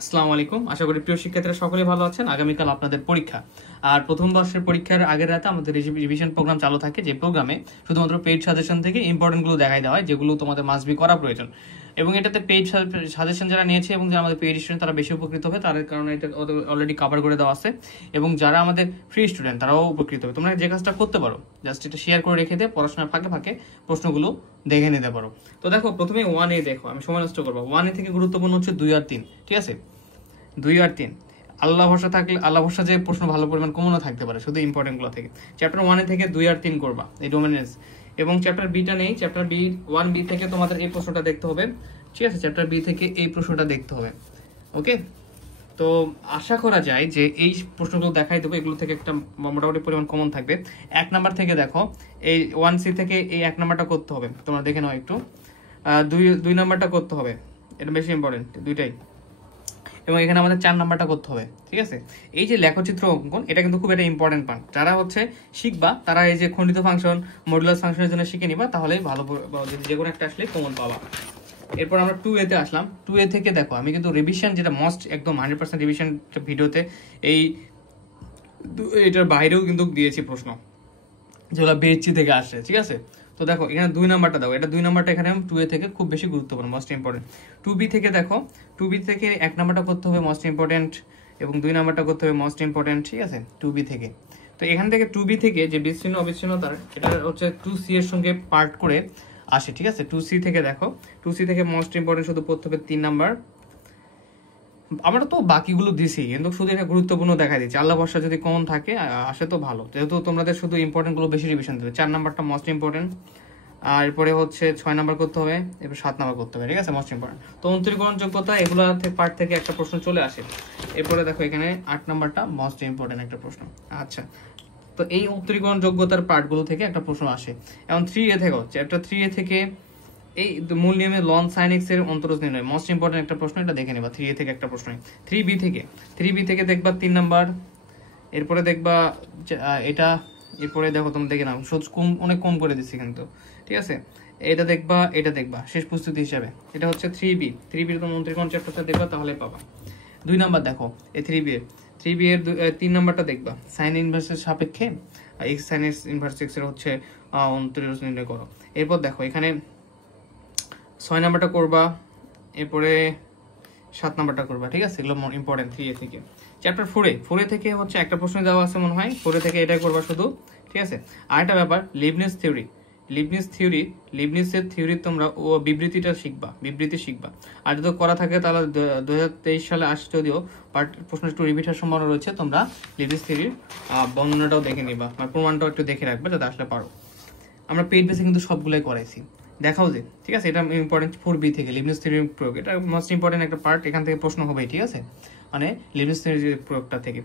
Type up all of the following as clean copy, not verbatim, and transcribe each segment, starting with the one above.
আসসালামু আলাইকুম। আশা করি প্রিয় শিক্ষার্থীরা সকলে ভালো আছেন। আগামীকাল আপনাদের পরীক্ষা, আর প্রথম বর্ষের পরীক্ষার আগের রাতে আমাদের রিভিশন প্রোগ্রাম চালু থাকে, যে প্রোগ্রামে শুধুমাত্র পেইড সাজেশন থেকে ইম্পর্টেন্ট গুলো দেখাই দেওয়া হয়, যেগুলো তোমাদের মাস্ট বি করা প্রয়োজন। এবং এটাতে পেইড সাজেশন যারা নিয়েছে এবং যারা আমাদের পেইড স্টুডেন্ট তারা বেশি উপকৃত হবে, তার কারণে এটা অলরেডি কভার করে দেওয়া আছে। এবং যারা আমাদের ফ্রি স্টুডেন্ট তারাও উপকৃত হবে। তোমরা যে কাজটা করতে পারো, জাস্ট এটা শেয়ার করে রেখে দিয়ে পড়াশোনার ফাঁকে ফাঁকে প্রশ্নগুলো দেখে নিতে পারো। তো দেখো, প্রথমে 1A দেখো, আমি সময় নষ্ট করবো। 1A থেকে গুরুত্বপূর্ণ হচ্ছে 2 আর 3, ঠিক আছে? 2 আর 3 আল্লাহ ভরসা থাকলে, আল্লাহ ভরসা যে প্রশ্ন ভালো পরিমাণ কমনও থাকতে পারে, শুধু ইম্পর্টেন্ট গুলো থেকে। চ্যাপ্টার 1 থেকে 2 আর 3 করবা এই ডোমিনেন্স। এবং চ্যাপ্টার বিটা নেই, চ্যাপ্টার বি 1B থেকে তোমাদের এই প্রশ্নটা দেখতে হবে, ঠিক আছে? চ্যাপ্টার বি থেকে এই প্রশ্নটা দেখতে হবে। ওকে, তো আশা করা যায় যে এই প্রশ্নগুলো দেখাই দেবো, এগুলো থেকে একটা মোটামুটি পরিমাণ কমন থাকবে। 1 নাম্বার থেকে দেখো, এই 1C থেকে এই 1 নাম্বারটা করতে হবে, তোমরা দেখে নাও একটু। 2 নাম্বারটা করতে হবে, এটা বেশি ইম্পর্টেন্ট দুইটাই। এবং এখানে আমাদের 4 নাম্বারটা করতে হবে, ঠিক আছে? এই যে লেখচিত্র অঙ্কন, এটা কিন্তু খুব একটা ইম্পর্টেন্ট পার্ট। যারা হচ্ছে শিখবা তারা এই যে খণ্ডিত ফাংশন, মডুলাস ফাংশনের জন্য শিখে নিবা, তাহলে ভালো, যে কোনো একটা আসলে কমন পাবা। এরপর আমরা 2A তে আসলাম। 2A থেকে দেখো, আমি কিন্তু রিভিশন যেটা মোস্ট একদম 100% রিভিশন ভিডিওতে এই এটার বাইরেও কিন্তু দিয়েছি প্রশ্ন, যেগুলো বিএসসি থেকে আসে, ঠিক আছে? তো দেখো এখানে 2 নাম্বারটা দাও, এটা 2 নাম্বারটা এখানে 2A থেকে খুব বেশি গুরুত্বপূর্ণ, মোস্ট ইম্পর্টেন্ট। 2B থেকে দেখো, 2B থেকে 1 নাম্বারটা করতে হবে মোস্ট ইম্পর্টেন্ট, এবং 2 নাম্বারটা করতে হবে মোস্ট ইম্পর্টেন্ট, ঠিক আছে? 2B থেকে। তো এখান থেকে 2B থেকে যে বিচ্ছিন্ন অবিচ্ছিন্নতার, এটা হচ্ছে 2C এর সঙ্গে পার্ট করে আসে, ঠিক আছে? 2C থেকে দেখো, 2C থেকে মোস্ট ইম্পর্টেন্ট শুধু পড়তে হবে 3 নাম্বার। আমরা তো বাকিগুলো দিছি, কিন্তু শুধু এটা গুরুত্বপূর্ণ দেখা দিচ্ছি। আল্লাহ ভরসা যদি কমন থাকে আসে তো ভালো, যেহেতু তোমাদের শুধু ইম্পর্টেন্ট গুলো বেশি রিভিশন দেবে। 4 নাম্বারটা মোস্ট ইম্পর্টেন্ট, আর এরপরে হচ্ছে 6 নাম্বার করতে হবে, এরপর 7 নাম্বার করতে হবে, ঠিক আছে? Most important. তো অন্তরীকরণ যোগ্যতা, এগুলো পার্ট থেকে একটা প্রশ্ন চলে আসে। এরপরে দেখো এখানে 8 নাম্বারটা মোস্ট ইম্পর্টেন্ট একটা প্রশ্ন। আচ্ছা, তো এই অন্তরীকরণ যোগ্যতার পার্টগুলো থেকে একটা প্রশ্ন আসে। এখন 3A থেকে, চ্যাপ্টার 3A থেকে এই মূল নিয়মে লন সাইন এক্স এর অন্তরজ নির্ণয়, মোস্ট ইম্পর্টেন্ট একটা প্রশ্ন, এটা দেখে নেবা। 3A থেকে একটা প্রশ্ন। 3B থেকে দেখবা 3 নাম্বার। এরপরে দেখবা এটা, এরপরে দেখো তোমরা দেখে নাও, অনেক কম করে দিচ্ছি কিন্তু, ঠিক আছে? এটা দেখবা শেষ প্রস্তুতি হিসাবে। এটা হচ্ছে 3B তোমার অন্তরীকরণ চ্যাপ্টারটা দেখবা, তাহলে পাবা। 2 নাম্বার দেখো, এই 3B এর 3 নাম্বারটা দেখবা, সাইন ইনভার্সের সাপেক্ষে এক্স সাইন ইনভার্স এক্স এর হচ্ছে অন্তরজ নির্ণয় করো। এরপর দেখো এখানে 6 নাম্বারটা করবা, এরপরে 7 নাম্বারটা করবা, ঠিক আছে? এগুলো ইম্পর্টেন্ট 3A থেকে। চ্যাপ্টার 4A থেকে হচ্ছে একটা প্রশ্ন দেওয়া আছে মনে হয়, 4A থেকে এটাই করবা শুধু, ঠিক আছে? আর একটা ব্যাপার, লিবনিজের থিওরি তোমরা ও বিবৃতি শিখবা। আর যদি করা থাকে তাহলে 2023 সালে আসছে, যদিও বাট প্রশ্ন একটু রিপিট হওয়ার সম্ভাবনা রয়েছে। তোমরা লিবনিজ থিওরির বর্ণনাটাও দেখে নিবা, মানে প্রমাণটাও একটু দেখে রাখবে যাতে আসলে পারো। আমরা পেইড বেসে কিন্তু সবগুলোই করাইছি, দেখাও যে, ঠিক আছে? এটা ইম্পর্টেন্ট 4B থেকে লিবনিজ থিওরির প্রয়োগ, এটা মোস্ট ইম্পর্টেন্ট একটা পার্ট, এখান থেকে প্রশ্ন হবে, ঠিক আছে? মানে লিবনিজ থিওরির প্রয়োগটা থেকে,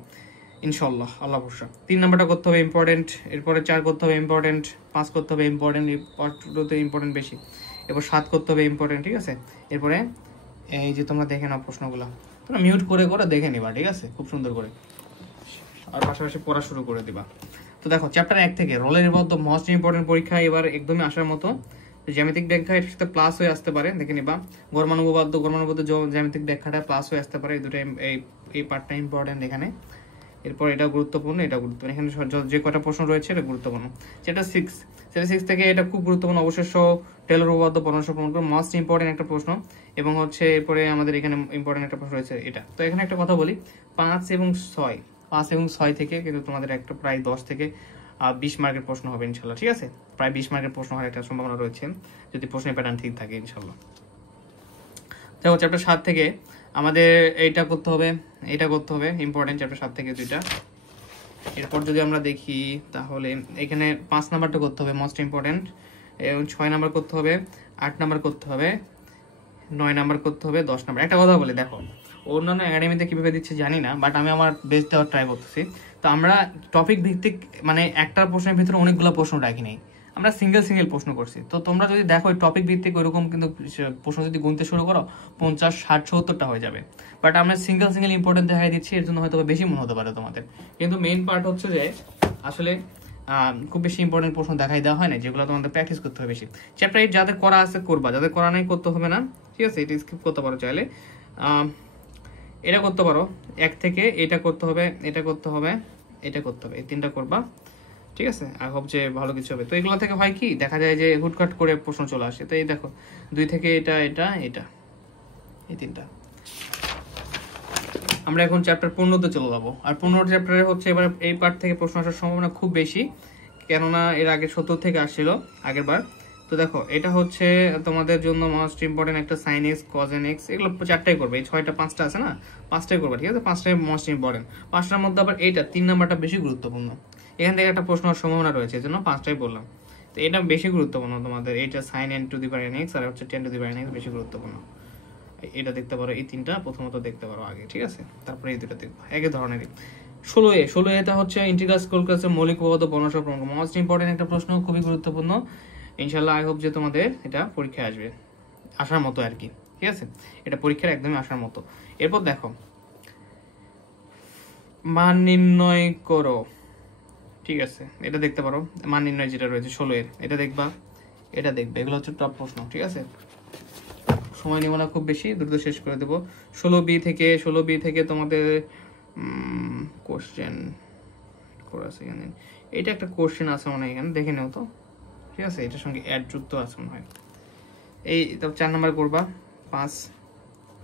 ইনশাআল্লাহ, আল্লাহ ভরসা। 3 নাম্বারটা করতে হবে ইম্পর্টেন্ট, এরপরে 4 করতে হবে ইম্পর্টেন্ট, 5 করতে হবে ইম্পর্টেন্ট, পার্ট 2তে ইম্পর্টেন্ট বেশি, এরপর 7 করতে হবে ইম্পর্টেন্ট, ঠিক আছে? এরপরে এই যে তোমরা দেখে নাও প্রশ্নগুলো, তোমরা মিউট করে দেখে নিবা, ঠিক আছে? খুব সুন্দর করে, আর পাশাপাশি পড়া শুরু করে দিবা। তো দেখো চ্যাপ্টার 1 থেকে রোলের নিবদ্ধ মোস্ট ইম্পর্টেন্ট পরীক্ষা এবার একদমই আসার মতো। জ্যামিতিক ব্যাখ্যা এর সাথে প্লাস হয়ে আসতে পারে, দেখে নিবা। গড়মানুপপাদ্য জ্যামিতিক ব্যাখ্যাটা প্লাস হয়ে আসতে পারে, এই দুটো এই পার্টটা ইম্পর্টেন্ট এখানে। এরপর এটা গুরুত্বপূর্ণ, এখানে যে কটা প্রশ্ন রয়েছে এটা গুরুত্বপূর্ণ। চ্যাপ্টার 6 থেকে এটা খুব গুরুত্বপূর্ণ, অবশেষ টেলর উপপাদ্য পরামর্শ প্রমাণ করে মোস্ট ইম্পর্টেন্ট একটা প্রশ্ন। এবং হচ্ছে এরপরে আমাদের এখানে ইম্পর্টেন্ট একটা প্রশ্ন রয়েছে এটা। তো এখানে একটা কথা বলি, 5 এবং 6 থেকে কিন্তু তোমাদের একটা প্রায় 10 থেকে 20 মার্কের প্রশ্ন হবে ইনশাল্লাহ, ঠিক আছে? প্রায় 20 মার্কের প্রশ্ন হওয়ার একটা সম্ভাবনা রয়েছে, যদি প্রশ্নের প্যাটার্ন ঠিক থাকে ইনশাল্লাহ। দেখো চ্যাপ্টার 7 থেকে আমাদের এটা করতে হবে ইম্পর্টেন্ট, চ্যাপ্টার 7 থেকে 2টা। এরপর যদি আমরা দেখি তাহলে এখানে 5 নাম্বারটা করতে হবে মোস্ট ইম্পর্টেন্ট, এবং 6 নাম্বার করতে হবে, 8 নাম্বার করতে হবে, 9 নাম্বার করতে হবে, 10 নাম্বার। একটা কথা বলি, দেখো অন্যান্য একাডেমিতে কিভাবে দিচ্ছে জানি না, বাট আমি আমার বেস্ট দেওয়ার ট্রাই করতেছি। তো আমরা টপিক ভিত্তিক, মানে একটা প্রশ্নের ভিতরে অনেকগুলো প্রশ্ন রাখি নাই, আমরা সিঙ্গেল প্রশ্ন করছি। তো তোমরা যদি দেখো টপিক ভিত্তিক ওইরকম কিন্তু প্রশ্ন যদি গুনতে শুরু করো 50, 60, 70টা হয়ে যাবে। বাট আমরা সিঙ্গেল ইম্পর্টেন্ট দেখাই দিচ্ছি, এর জন্য হয়তো বেশি মনে হতে পারে তোমাদের। কিন্তু মেইন পার্ট হচ্ছে যে আসলে খুব বেশি ইম্পর্টেন্ট প্রশ্ন দেখাই দেওয়া হয় না, যেগুলো তোমাদের প্র্যাকটিস করতে হবে বেশি। চ্যাপ্টার 8 যাদের করা আছে করবা, যাদের করা নাই করতে হবে না, ঠিক আছে? এটা স্কিপ করতে পারো চাইলে। এটা করতে পারো, 1 থেকে এটা করতে হবে, এটা করতে হবে, এটা করতে হবে, এই 3টা করবা, ঠিক আছে। আই হোপ যে ভালো কিছু হবে। তো এগুলো থেকে হয় কি দেখা যায় যে হুটকাট করে প্রশ্ন চলে আসে। তো এই দেখো 2 থেকে এটা এটা এটা, এই 3টা। আমরা এখন চ্যাপ্টার 15-তে চলে যাবো। আর 15 চ্যাপ্টারে হচ্ছে এবার এই পার্ট থেকে প্রশ্ন আসার সম্ভাবনা খুব বেশি, কেননা এর আগে 70 থেকে আসছিল আগের বার। তো দেখো এটা হচ্ছে তোমাদের জন্য মোস্ট ইম্পর্টেন্ট একটা সাইন এক্স, কজেন এক্স, এগুলো 4টাই করবে। এই 6টা 5টা আছে না, 5টাই করবে, ঠিক আছে। 5টাই মোস্ট ইম্পর্টেন্ট। 5টার মধ্যে আবার এইটা 3 নাম্বারটা বেশি গুরুত্বপূর্ণ, এখান থেকে একটা প্রশ্ন হওয়ার সম্ভাবনা রয়েছে, এই জন্য 5টাই বললাম। তো এটা বেশি গুরুত্বপূর্ণ তোমাদের, এইটা sine n to the power n x আর হচ্ছে 10 to the power n x বেশি গুরুত্বপূর্ণ। এটা দেখতে পারো, এই 3টা প্রথমত দেখতে পারো আগে, ঠিক আছে, তারপরে এই দুটো দেখবো একই ধরনেরই। 16 এটা হচ্ছে ইন্টিগ্রাল ক্যালকুলাসের মৌলিক উপপাদ্য বর্ণনা প্রমাণ, মোস্ট ইম্পর্টেন্ট একটা প্রশ্ন, খুবই গুরুত্বপূর্ণ। ইনশাআল্লাহ আই হোপ যে তোমাদের এটা পরীক্ষায় আসবে, আসার মতো আর কি, ঠিক আছে। এটা পরীক্ষার একদমই আসার মতো। এরপর দেখো মান নির্ণয় করো, ঠিক আছে, এটা দেখতে পারো। মান নির্ণয় যেটা রয়েছে 16 এটা দেখবা, এটা দেখবে, এগুলো হচ্ছে টপ প্রশ্ন, ঠিক আছে। সময় নেব না খুব বেশি, দ্রুত শেষ করে দেবো। 16B থেকে তোমাদের কোশ্চেন করে আছে এখানে, এটা একটা কোশ্চেন আছে মনে হয়, এখানে দেখে নেও তো, ঠিক আছে। এটার সঙ্গে অ্যাড যুক্ত আছে মনে হয়। এই 4 নাম্বার করবা, 5,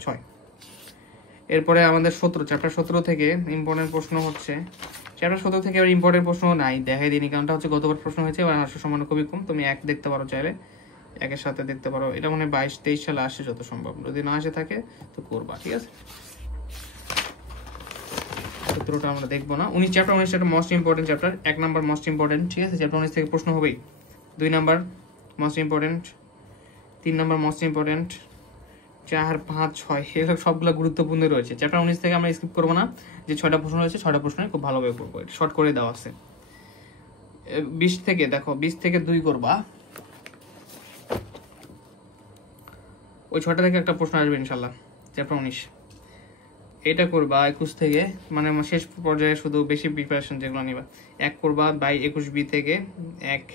6। এরপরে আমাদের 17 চ্যাপ্টার 17 থেকে ইম্পর্টেন্ট প্রশ্ন হচ্ছে, চ্যাপ্টার 17 থেকে আবার ইম্পর্টেন্ট প্রশ্ন নাই, দেখাই দিইনি, কারণটা হচ্ছে গতবার প্রশ্ন হয়েছে, এবার আসার সম্ভাবনা খুবই কম। তুমি 1 দেখতে পারো চাইলে, 1-এর সাথে দেখতে পারো। এটা মনে হয় 22-23 সালে আসে যত সম্ভব, যদি না আসে থাকে তো করবা, ঠিক আছে। 17টা আমরা দেখবো না। চ্যাপ্টার 19 একটা most important chapter, 1 number most important, ঠিক আছে। চ্যাপ্টার 19 থেকে প্রশ্ন হবেই। 2 number most important, 3 number most important, 4, 5, 6 এগুলো সবগুলো গুরুত্বপূর্ণ রয়েছে। চ্যাপ্টার 19 থেকে আমরা স্কিপ করবো না, যে 6টা প্রশ্ন রয়েছে 6টা প্রশ্ন খুব ভালোভাবে করবো, শর্ট করে দেওয়া আছে। 20 থেকে দেখো, 20 থেকে 2 করবা, ওই 6টা থেকে একটা প্রশ্ন আসবে ইনশাল্লাহ। চ্যাপ্টার 19 এটা করবা 21 থেকে, মানে শেষ পর্যায়ে শুধু বেশি প্রিপারেশন যেগুলো নিবা। 1 করবা 21B থেকে 1,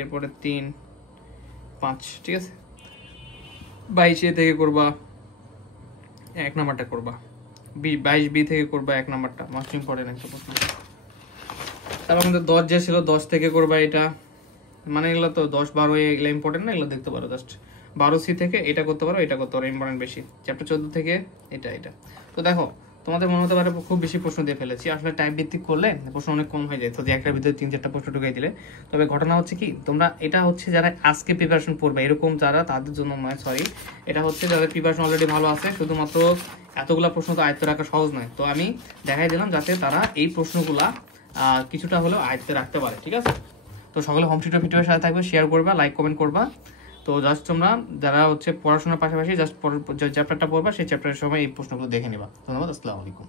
এরপরে 3, 5, ঠিক আছে। 22A থেকে করবা 1 নাম্বারটা করবা, 22B থেকে করবা 1 নাম্বারটা, মোস্ট ইম্পর্টেন্ট একটা প্রশ্ন। তারপর আমাদের 10 যে ছিল 10 থেকে করবা এটা, মানে এগুলো তো 10, 12 এগুলো ইম্পর্টেন্ট না, এগুলো দেখতে পারো। জাস্ট 12C থেকে এটা করতে পারো, এটা করতে পারো, ইম্পর্টেন্ট বেশি। চ্যাপ্টার 14 থেকে এটা। তো দেখো তোমাদের মনে হতে পারে খুব বেশি প্রশ্ন দিয়ে ফেলেছি, আসলে টাইপ ভিত্তিক করলে প্রশ্ন অনেক কম হয়ে যায়, তো যে একটার ভিতরে 3-4টা প্রশ্ন ঢুকাই দিলে। তবে ঘটনা হচ্ছে কি, তোমরা এটা হচ্ছে যারা আজকে প্রিপারেশন পড়বে এরকম যারা, তাদের জন্য নয়, সরি, এটা হচ্ছে যাদের প্রিপারেশন অলরেডি ভালো আছে, শুধুমাত্র এতগুলা প্রশ্ন তো আয়ত্ত রাখা সহজ নয়। তো আমি দেখাই দিলাম যাতে তারা এই প্রশ্নগুলা কিছুটা হলেও আয়ত্তে রাখতে পারে, ঠিক আছে। তো সকলে হোম টিউটর ভিডিওর সাথে থাকবে, শেয়ার করবা, লাইক কমেন্ট করবা। তো জাস্ট তোমরা যারা হচ্ছে পড়াশোনার পাশাপাশি জাস্ট যে চ্যাপ্টারটা পড়বা সেই চ্যাপ্টারের সময় এই প্রশ্নগুলো দেখে নিবা। ধন্যবাদ, আসসালামু আলাইকুম।